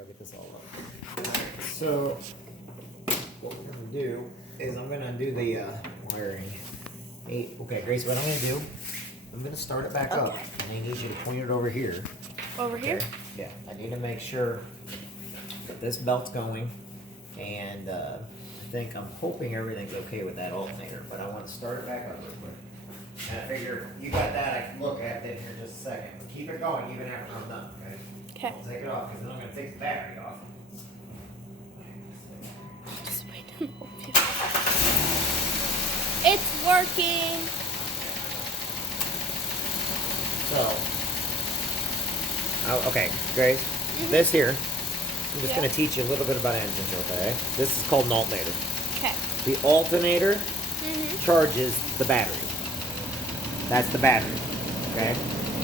I'll get this all up. So, what we're going to do is I'm going to undo the wiring. Hey, okay, Grace, what I'm going to do, I'm going to start it back up. And I need you to point it over here. Over here? Yeah, I need to make sure that this belt's going. And I'm hoping everything's okay with that alternator. But I want to start it back up real quick. And I figure you got that, I can look at it here in just a second. But keep it going even after I'm done, okay? Okay. I'll take it off because then I'm going to take the battery off. Just wait a moment. It's working. So, okay, Grace, this here, I'm just going to teach you a little bit about engines, okay? This is called an alternator. Okay. The alternator charges the battery. That's the battery, okay?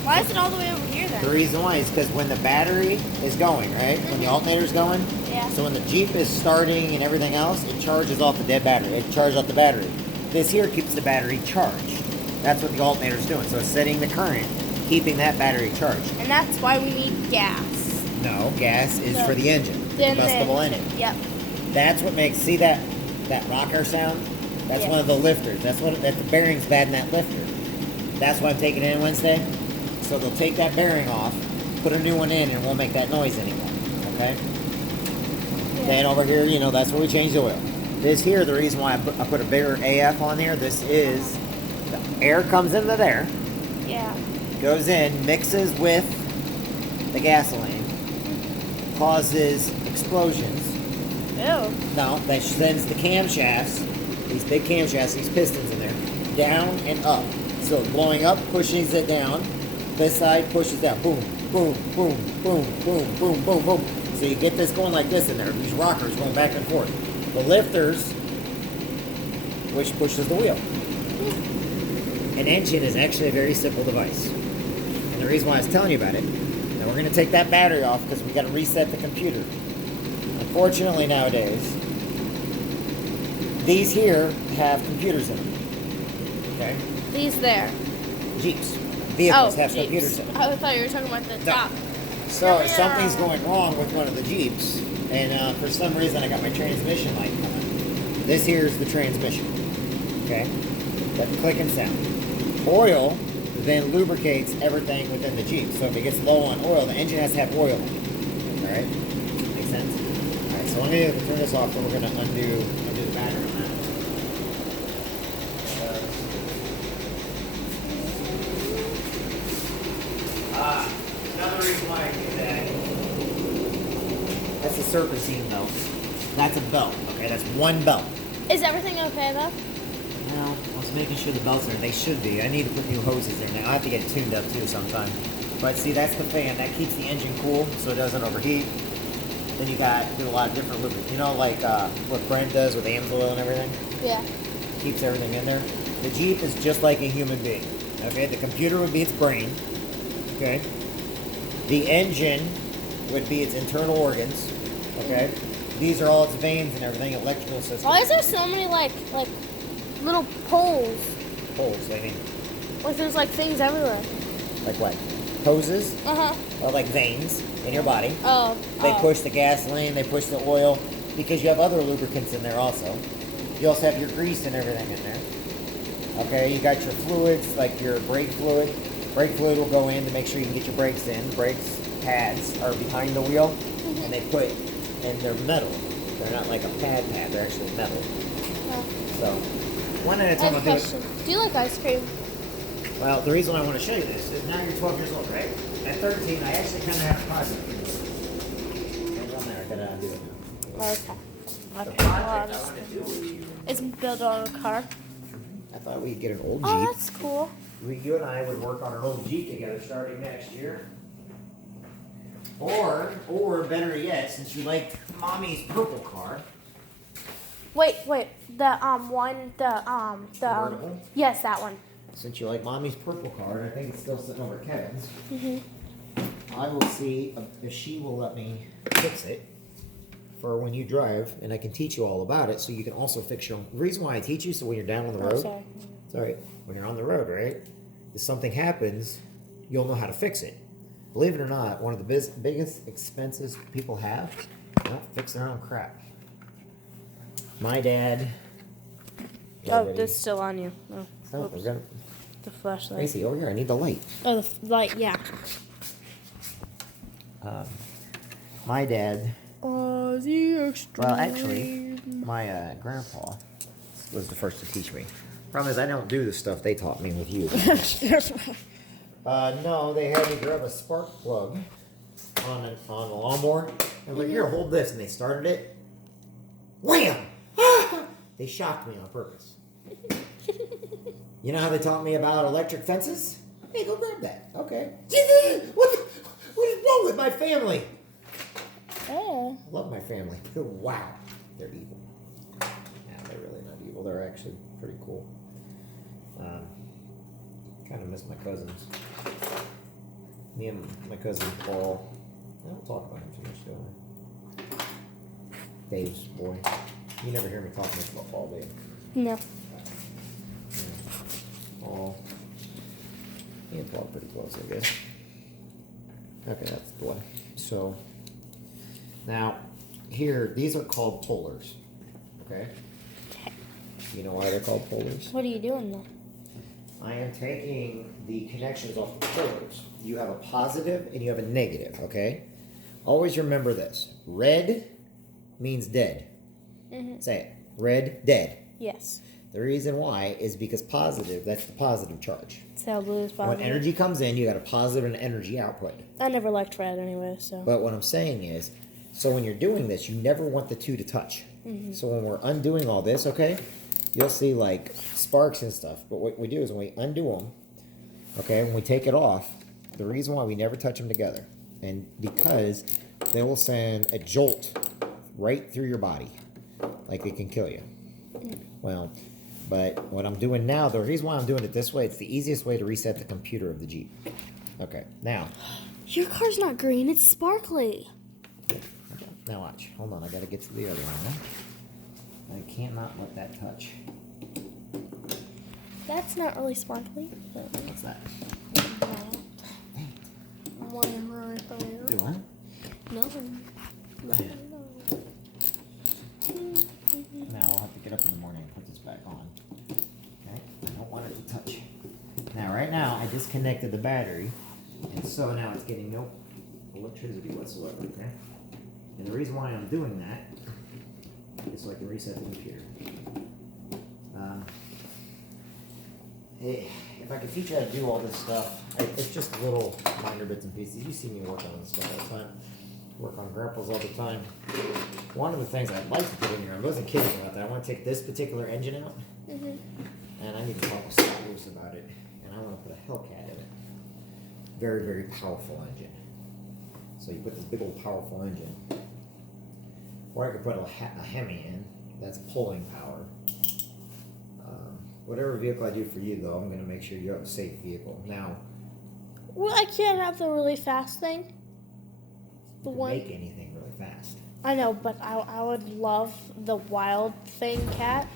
Why is it all the way over here then? The reason why is because when the battery is going, right? When the alternator's going, Yeah. so when the Jeep is starting and everything else, it charges off the dead battery. It charges off the battery. This here keeps the battery charged. That's what the alternator's doing. So it's setting the current, keeping that battery charged. And that's why we need gas. No, gas is for the engine, the Then combustible engine. Yep. That's what makes, see that rocker sound? That's one of the lifters. That's the bearing's bad in that lifter. That's why I'm taking it in Wednesday. So they'll take that bearing off, put a new one in, and it won't make that noise anymore. Okay? Yeah. Then over here, that's where we change the oil. This here, the reason why I put a bigger AF on there, this is, the air comes into there, Yeah. goes in, mixes with the gasoline, causes explosions. Ew. No, that sends the camshafts, these big camshafts, these pistons in there, down and up. So blowing up pushes it down. This side pushes down. Boom, boom, boom, boom, boom, boom, boom, boom. So you get this going like this in there. These rockers going back and forth. The lifters, which pushes the wheel. An engine is actually a very simple device. And the reason why I was telling you about it, now we're going to take that battery off because we got to reset the computer. Unfortunately nowadays, these here have computers in them. Okay? These there. Jeeps. Vehicles have Jeeps. computers in them. I thought you were talking about the top. So if something's going wrong with one of the Jeeps, and for some reason I got my transmission light coming. This here is the transmission. Okay? That click and sound. Oil then lubricates everything within the Jeep. So if it gets low on oil, the engine has to have oil in it. Alright? Make sense? Alright, so let me turn this off and we're going to undo the battery on that. Another reason why I do that, that's a serpentine belt. That's a belt, okay? That's one belt. Is everything okay though? Well, I was making sure the belts are, they should be. I need to put new hoses in there. I'll have to get it tuned up too sometime. But see, that's the fan. That keeps the engine cool so it doesn't overheat. Then you got do a lot of different lubricants. Like what Brent does with Amsoil and everything? Yeah. Keeps everything in there. The Jeep is just like a human being. Okay, the computer would be its brain. Okay. The engine would be its internal organs. Okay. These are all its veins and everything, electrical systems. Why is there so many like little poles? Poles, I mean. Like there's like things everywhere. Like what? Hoses? Or like veins in your body. Oh. They push the gasoline, they push the oil, because you have other lubricants in there also. You also have your grease and everything in there. Okay, you got your fluids, like your brake fluid. Brake fluid will go in to make sure you can get your brakes in. Brakes pads are behind the wheel, and they're metal. They're not like a pad, they're actually metal. Yeah. So, one at a I time have a I'll do it. question. Do you like ice cream? Well, the reason why I want to show you this is now you're 12 years old, right? At 13, I actually kind of have a project. Hold on there, I gotta undo it now. Okay. The Okay. project I want to do with you. It's built on a car. I thought we'd get an old Jeep. Oh, that's cool. You and I would work on an old Jeep together starting next year. Or better yet, since you liked Mommy's purple car. Wait. The Convertible? yes, that one. Since you like Mommy's purple car, and I think it's still sitting over at Kevin's, I will see if she will let me fix it for when you drive, and I can teach you all about it, so you can also fix your own. The reason why I teach you, so when you're down on the road, Sorry. when you're on the road, right? If something happens, you'll know how to fix it. Believe it or not, one of the biggest expenses people have, fix their own crap. My dad. Oh, this is still on you. Oh, Oh, we're gonna. the flashlight. Gracie, over here. I need the light. Oh, the light. Yeah. My dad. The extreme. Well, actually, my grandpa was the first to teach me. Problem is, I don't do the stuff they taught me with you. No, they had me grab a spark plug on a lawnmower. I was like, here, hold this. And they started it. Wham! They shocked me on purpose. You know how they taught me about electric fences? Hey, go grab that. Okay. What is wrong with my family? Oh. I love my family. Wow. They're evil. Yeah, they're really not evil. They're actually pretty cool. Kind of miss my cousins. Me and my cousin Paul. I don't talk about him too much, do I? Dave's boy. You never hear me talk much about Paul, do you? No. Paul. Me and Paul are pretty close, I guess. Okay, that's the one. So, now, here, these are called polars. Okay? You know why they're called polars? What are you doing though? I am taking the connections off the polars. You have a positive and you have a negative, okay? Always remember this. Red means dead. Mm-hmm. Say it. Red, dead. Yes. The reason why is because positive, that's the positive charge. So blue is positive. When energy comes in, you got a positive and energy output. I never liked red anyway, so. But what I'm saying is, so when you're doing this, you never want the two to touch. Mm-hmm. So when we're undoing all this, okay, you'll see like sparks and stuff. But what we do is when we undo them, okay, when we take it off, the reason why we never touch them together, and because they will send a jolt right through your body, like it can kill you. Well, but what I'm doing now, the reason why I'm doing it this way, it's the easiest way to reset the computer of the Jeep. Okay, now. Your car's not green, it's sparkly. Now watch. Hold on, I gotta get to the other one. I cannot let that touch. That's not really sparkly. But What's that? one right there. Do what? Nothing. Now I'll have to get up in the morning and put this back on. Okay? I don't want it to touch. Now, right now, I disconnected the battery, and so now it's getting no electricity whatsoever, okay? And the reason why I'm doing that is so I can reset the computer. If I could teach you how to do all this stuff, it's just little minor bits and pieces. You see me work on this stuff all the time. Work on grapples all the time. One of the things I'd like to put in here, I wasn't kidding about that. I want to take this particular engine out, and I need to talk with Scott Lewis about it. And I want to put a Hellcat in it. Very, very powerful engine. So you put this big old powerful engine, or I could put a Hemi in. That's pulling power. Whatever vehicle I do for you, though, I'm going to make sure you have a safe vehicle. Now, Well, I can't have the really fast thing. The you can one. make anything really fast. I know, but I would love the wild thing cat.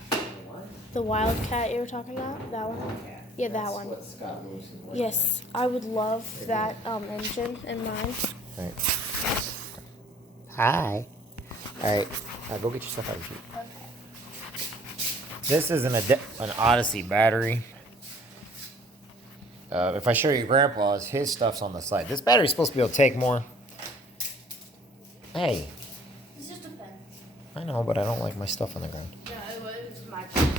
What? The wild cat you were talking about? That one? Hellcat. Yeah, that That's one. what Scott Lewis is working Yes, I would love that engine in mine. on. Right. Hi. All right. Go get your stuff out of here. Okay. This is an Odyssey battery. If I show you Grandpa's, his stuff's on the side. This battery's supposed to be able to take more. Hey. It's just a pen. I know, but I don't like my stuff on the ground. No, it was my pen.